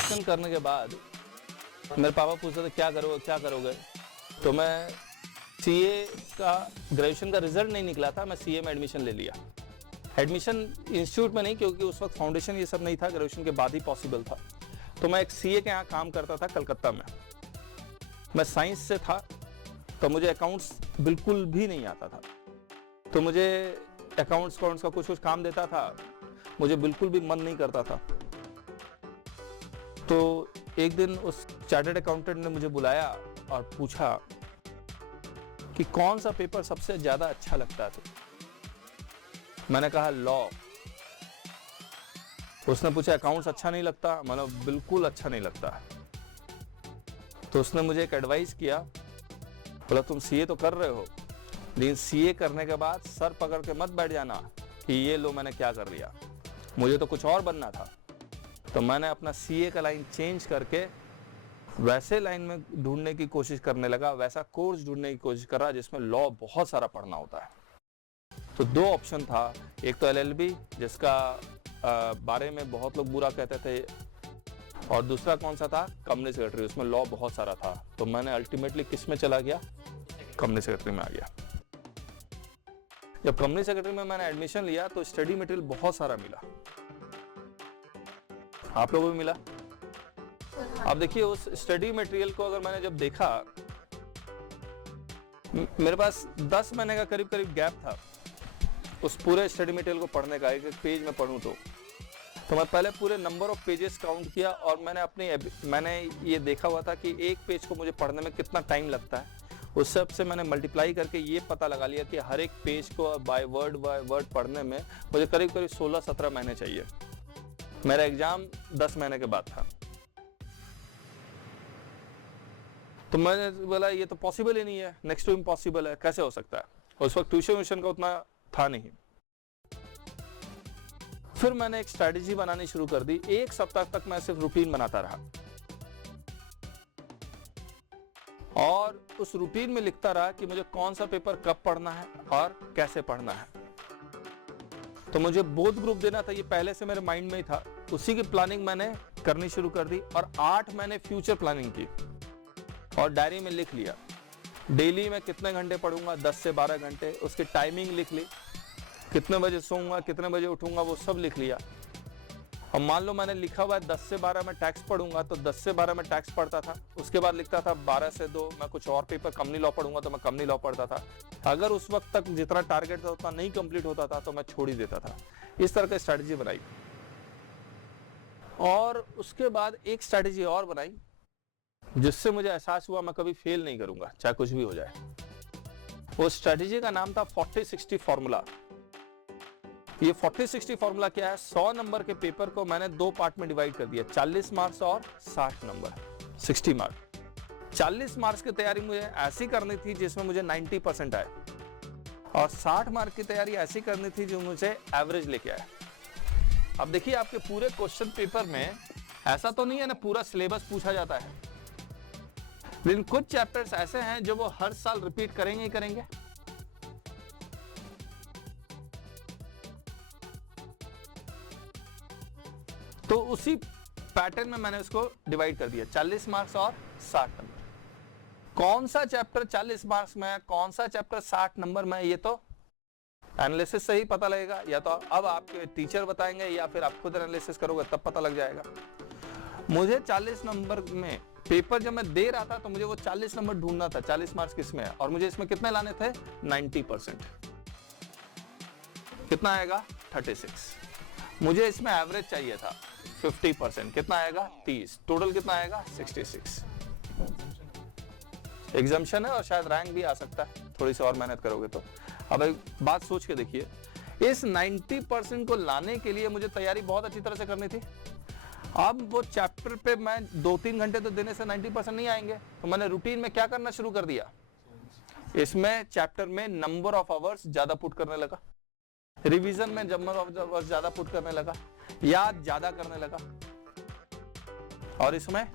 Graduation करने के बाद मेरे पापा पूछते थे क्या करोगे, तो मैं सीए का ग्रेजुएशन का रिजल्ट नहीं निकला था, मैं सीए में एडमिशन ले लिया। एडमिशन इंस्टीट्यूट में नहीं, क्योंकि उस वक्त फाउंडेशन ये सब नहीं था, ग्रेजुएशन के बाद ही पॉसिबल था। तो मैं एक सीए के यहाँ काम करता था कलकत्ता में। मैं साइंस से था, तो मुझे अकाउंट्स बिल्कुल भी नहीं आता था, तो मुझे अकाउंट्स का कुछ काम देता था, मुझे बिल्कुल भी मन नहीं करता था। तो एक दिन उस चार्टर्ड अकाउंटेंट ने मुझे बुलाया और पूछा कि कौन सा पेपर सबसे ज्यादा अच्छा लगता है तुझे। मैंने कहा लॉ। उसने पूछा अकाउंट्स अच्छा नहीं लगता, मैंने बिल्कुल अच्छा नहीं लगता। तो उसने मुझे एक एडवाइस किया, बोला तुम सीए तो कर रहे हो, लेकिन सीए करने के बाद सर पकड़ के मत बैठ जाना कि ये लो मैंने क्या कर लिया, मुझे तो कुछ और बनना था। तो मैंने अपना सीए का लाइन चेंज करके वैसे लाइन में ढूंढने की कोशिश करने लगा, वैसा कोर्स ढूंढने की कोशिश कर रहा जिसमें लॉ बहुत सारा पढ़ना होता है। तो दो ऑप्शन था, एक तो एलएलबी जिसका बारे में बहुत लोग बुरा कहते थे, और दूसरा कौन सा था, कंपनी सेक्रेटरी, उसमें लॉ बहुत सारा था। तो मैंने अल्टीमेटली किस में चला गया, कंपनी सेक्रेटरी में आ गया। जब कंपनी सेक्रेटरी में मैंने एडमिशन लिया तो स्टडी मटेरियल बहुत सारा मिला, आप लोगों को भी मिला। अब देखिए उस स्टडी मटेरियल को अगर मैंने जब देखा, मेरे पास 10 महीने का करीब गैप था उस पूरे स्टडी मटेरियल को पढ़ने का, एक पेज में पढ़ूं तो मैं पहले पूरे नंबर ऑफ पेजेस काउंट किया, और मैंने ये देखा हुआ था कि एक पेज को मुझे पढ़ने में कितना टाइम लगता है। उस सब से मैंने मल्टीप्लाई करके ये पता लगा लिया कि हर एक पेज को बाय वर्ड पढ़ने में मुझे करीब 16-17 महीने चाहिए। मेरा एग्जाम 10 महीने के बाद था। तो मैंने बोला ये तो पॉसिबल ही नहीं है, नेक्स्ट टू इम्पॉसिबल है, कैसे हो सकता है। उस वक्त ट्यूशन का उतना था नहीं। फिर मैंने एक स्ट्रैटेजी बनानी शुरू कर दी। एक सप्ताह तक मैं सिर्फ रूटीन बनाता रहा और उस रूटीन में लिखता रहा कि मुझे कौन सा पेपर कब पढ़ना है और कैसे पढ़ना है। तो मुझे बोथ ग्रुप देना था, ये पहले से मेरे माइंड में ही था। उसी की प्लानिंग मैंने करनी शुरू कर दी और 8 महीने फ्यूचर प्लानिंग की और डायरी में लिख लिया। डेली में कितने घंटे पढ़ूंगा, 10 से 12 घंटे, उसकी टाइमिंग लिख ली, कितने बजे सोऊंगा, कितने बजे उठूंगा, वो सब लिख लिया। और मान लो मैंने लिखा हुआ है 10 से 12 में टैक्स पढ़ूंगा, तो 10 से 12 में टैक्स पढ़ता था। उसके बाद लिखता था 12 से 2 मैं कुछ और पेपर कंपनी लॉ पढ़ूंगा, तो मैं कंपनी लॉ पढ़ता था। अगर उस वक्त तक जितना टारगेट था उतना नहीं कंप्लीट होता था तो मैं छोड़ ही देता था। इस तरह की स्ट्रैटेजी बनाई और उसके बाद एक स्ट्रैटेजी और बनाई जिससे मुझे एहसास हुआ मैं कभी फेल नहीं करूंगा, चाहे कुछ भी हो जाए। वो स्ट्रैटेजी का नाम था 40-60 फॉर्मूला। ये 40-60 फॉर्मूला क्या है, 100 नंबर के पेपर को मैंने 2 पार्ट में डिवाइड कर दिया, 40 मार्क्स और 60 नंबर, 60 मार्क्स। 40 मार्क्स की तैयारी मुझे ऐसी करनी थी जिसमें मुझे 90% आए, और 60 मार्क की तैयारी ऐसी करनी थी जो मुझे एवरेज लेके आए। अब देखिए आपके पूरे क्वेश्चन पेपर में ऐसा तो नहीं है ना पूरा सिलेबस पूछा जाता है, लेकिन कुछ चैप्टर्स ऐसे हैं जो वो हर साल रिपीट करेंगे ही करेंगे। तो उसी पैटर्न में मैंने उसको डिवाइड कर दिया, 40 मार्क्स और 60 नंबर। कौन सा चैप्टर 40 मार्क्स में है, कौन सा चैप्टर 60 नंबर में है, ये तो एनालिसिस से ही पता लगेगा, या तो अब आपके टीचर बताएंगे या फिर आप खुद एनालिसिस करोगे तब पता लग जाएगा। मुझे 40 नंबर में पेपर जब मैं दे रहा था तो मुझे वो 40 नंबर ढूंढना था, 40 मार्क्स किसमें है, और मुझे इसमें कितने लाने थे, 90%। कितना आएगा, 36। मुझे इसमें एवरेज चाहिए था 50%, कितना आएगा, 30। टोटल कितना आएगा, 66। एग्जाम्शन है और शायद रैंक भी आ सकता है थोड़ी सी और मेहनत करोगे तो। अब एक बात सोच के देखिए, इस 90% को लाने के लिए मुझे तैयारी बहुत अच्छी तरह से करनी थी। अब वो चैप्टर पे मैं 2-3 घंटे तो देने से 90% नहीं आएंगे, तो मैंने रूटीन में क्या करना शुरू कर दिया, इसमें चैप्टर में नंबर ऑफ आवर्स ज्यादा पुट करने लगा, रिवीजन में नंबर ऑफ आवर्स ज्यादा पुट करने लगा, याद ज्यादा करने लगा, और इसमें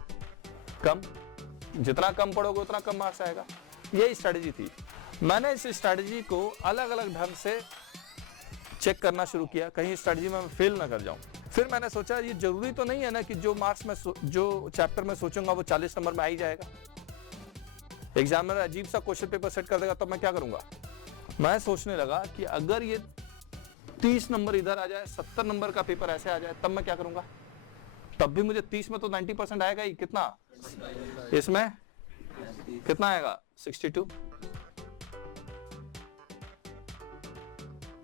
कम, जितना कम पढ़ोगे उतना कम मार्क्स आएगा। यही स्ट्रेटजी थी। मैंने इस स्ट्रेटजी को अलग अलग ढंग से चेक करना शुरू किया, कहीं स्ट्रेटजी में मैं फेल ना कर जाऊं। फिर मैंने सोचा ये जरूरी तो नहीं है ना कि जो मार्क्स में जो चैप्टर में सोचूंगा वो 40 नंबर में आ ही जाएगा। एग्जामिनर अजीब सा क्वेश्चन पेपर सेट कर देगा तब मैं क्या करूंगा। मैं सोचने लगा कि अगर ये 30 नंबर इधर आ जाए, 70 नंबर का पेपर ऐसे आ जाए, तब मैं क्या करूंगा। तब भी मुझे 30 में तो 90% आएगा ही। कितना इसमें कितना आएगा 62।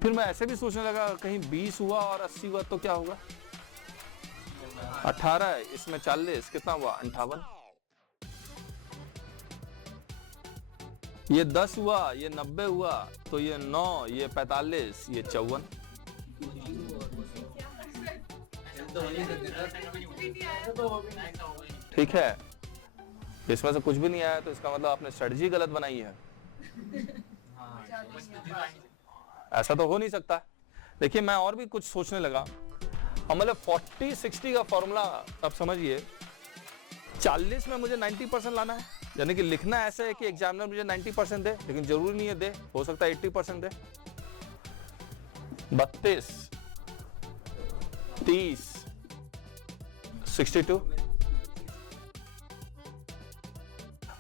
फिर मैं ऐसे भी सोचने लगा कहीं 20 हुआ और 80 हुआ तो क्या होगा। 18 इसमें 40 कितना हुआ 58। ये 10 हुआ, ये 90 हुआ, तो ये 9, ये 45, ये 54। ठीक है, इसमें से कुछ भी नहीं आया तो इसका मतलब आपने स्ट्रेटजी गलत बनाई है। ऐसा तो हो नहीं सकता। देखिए मैं और भी कुछ सोचने लगा। मतलब 40-60 का फॉर्मूला अब समझिए। 40 में मुझे 90% लाना है, यानी कि लिखना ऐसा है कि एग्जामिनर मुझे 90% दे, लेकिन जरूरी नहीं है दे, हो सकता है 80% दे। 32, 30, 62।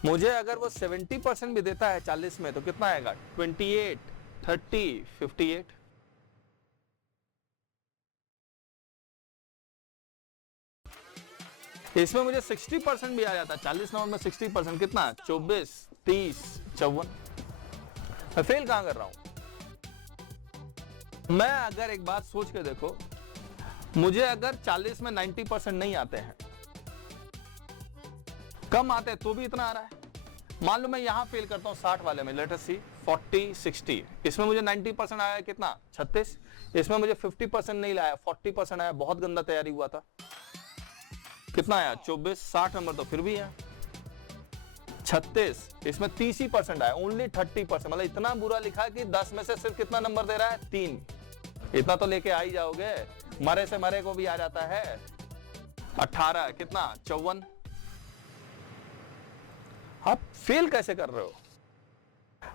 मुझे अगर वो 70% भी देता है 40 में तो कितना आएगा 28, 30, 58। इसमें मुझे 60% भी आ जाता है 40 नंबर में 60% कितना 24, 30, 54। मैं फेल कहां कर रहा हूं। मैं अगर एक बात सोच के देखो, मुझे अगर 40 में 90% नहीं आते हैं, कम आते हैं तो भी इतना आ रहा है। मान लो मैं यहां फेल करता हूं 60 वाले में, लेट अस सी 40, 60, इसमें मुझे 90% आया कितना 36, इसमें मुझे 50% नहीं लाया 40% आया, बहुत गंदा तैयारी हुआ था। कितना आया 24, 60 नंबर तो फिर भी है 36, इसमें 30% आया, ओनली 30%। मतलब इतना बुरा लिखा कि 10 में से सिर्फ कितना नंबर दे रहा है 3। इतना तो लेके आ ही जाओगे, मरे से मरे को भी आ जाता है। 18 कितना 54। आप फेल कैसे कर रहे हो।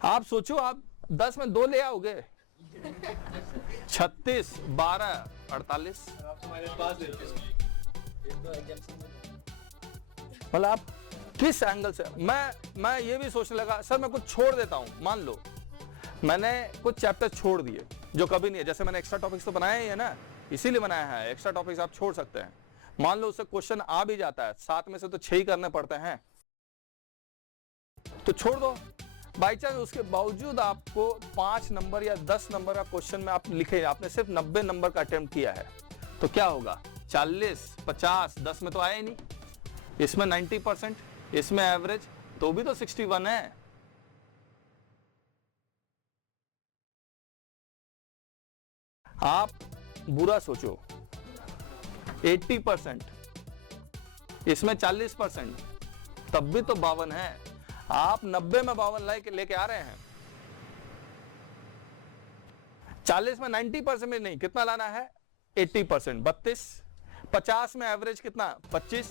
आप सोचो आप 10 में 2 ले आओगे 36, 12, 48। मतलब आप किस एंगल से। मैं ये भी सोचने लगा सर मैं कुछ छोड़ देता हूं। मान लो मैंने कुछ चैप्टर छोड़ दिए जो कभी नहीं है, जैसे मैंने एक्स्ट्रा टॉपिक्स तो बनाए ही है ना, इसीलिए बनाया है। एक्स्ट्रा टॉपिक्स आप छोड़ सकते हैं। मान लो उससे क्वेश्चन आ भी जाता है, 7 में से तो 6 ही करने पड़ते हैं, तो छोड़ दो। बाई चांस उसके बावजूद आपको 5 नंबर या 10 नंबर का क्वेश्चन में आप लिखे, आपने सिर्फ 90 नंबर का अटेम्प्ट किया है, तो क्या होगा 40, 50, 10 में तो आया ही नहीं। इसमें 90%, इसमें एवरेज, तो भी तो 61 है। आप बुरा सोचो 80%, इसमें 40%, तब भी तो 52 है। आप 90 में 52 लेके आ रहे हैं। 40 में 90% में नहीं, कितना लाना है 80%, 32। 50 में एवरेज कितना 25,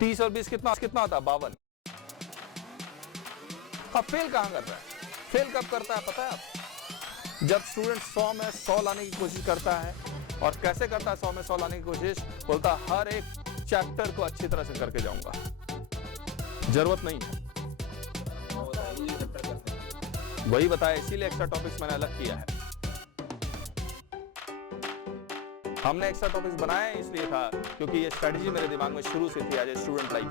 30 और 20 कितना होता 52। अब फेल कहां कर रहा है। फेल कब करता है पता है आप, जब स्टूडेंट 100 में 100 लाने की कोशिश करता है। और कैसे करता है 100 में 100 लाने की कोशिश, बोलता है हर एक चैप्टर को अच्छी तरह से करके जाऊंगा। जरूरत नहीं है, वही बताया, इसीलिए एक्स्ट्रा टॉपिक्स मैंने अलग किया है। हमने एक्स्ट्रा टॉपिक्स बनाए इसलिए था क्योंकि ये स्ट्रेटजी मेरे दिमाग में शुरू से थी एज ए स्टूडेंट लाइफ।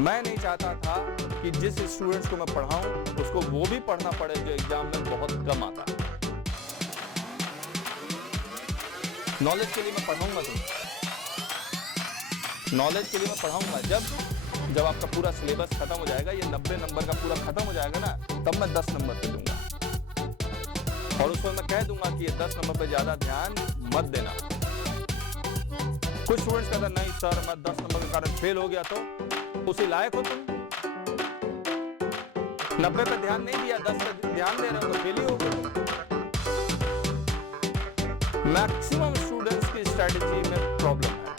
मैं नहीं चाहता था कि जिस स्टूडेंट्स को मैं पढ़ाऊं उसको वो भी पढ़ना पड़े जो एग्जाम में बहुत कम आता। नॉलेज के लिए मैं पढ़ाऊंगा तुम्हें, नॉलेज के लिए मैं पढ़ाऊंगा। जब आपका पूरा सिलेबस खत्म हो जाएगा, ये 90 नंबर का पूरा खत्म हो जाएगा ना, तब मैं 10 नंबर पे दूंगा। और उसमें मैं कह दूंगा कि ये 10 नंबर पे ज्यादा ध्यान मत देना। कुछ स्टूडेंट्स कहते नहीं सर मैं 10 नंबर के कारण फेल हो गया, तो उसी लायक हो तुम। 90 पे ध्यान नहीं दिया, 10 पे ध्यान दे रहे हो तो फेल ही हो गए। मैक्सिमम स्टूडेंट्स की स्ट्रेटेजी में प्रॉब्लम है।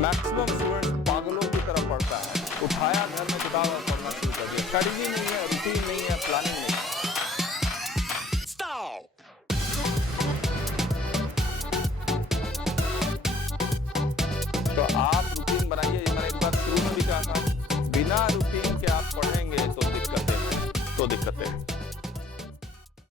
मैक्सिमम स्टूडेंट्स पागलों की तरह पढ़ता है, उठाया घर में किताब और पढ़ना शुरू कर दिया। स्ट्रेटेजी नहीं है, रूटीन नहीं है, प्लानिंग नहीं है। तो आप रूटीन बनाइए। ये मैंने एक बार शुरू में भी कहा था, बिना रूटीन के आप पढ़ेंगे तो दिक्कतें हैं।